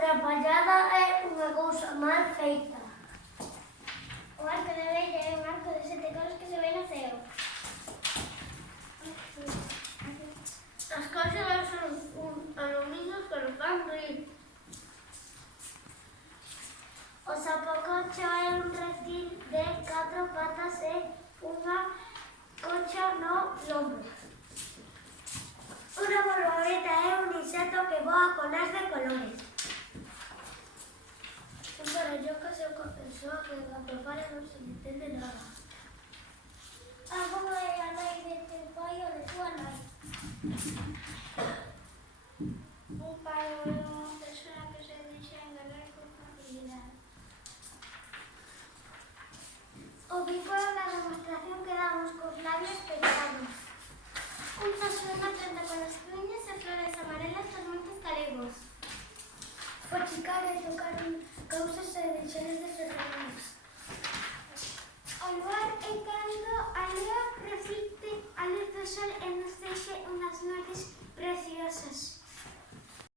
trapallada é unha cousa mal feita. O arco de velha é un arco de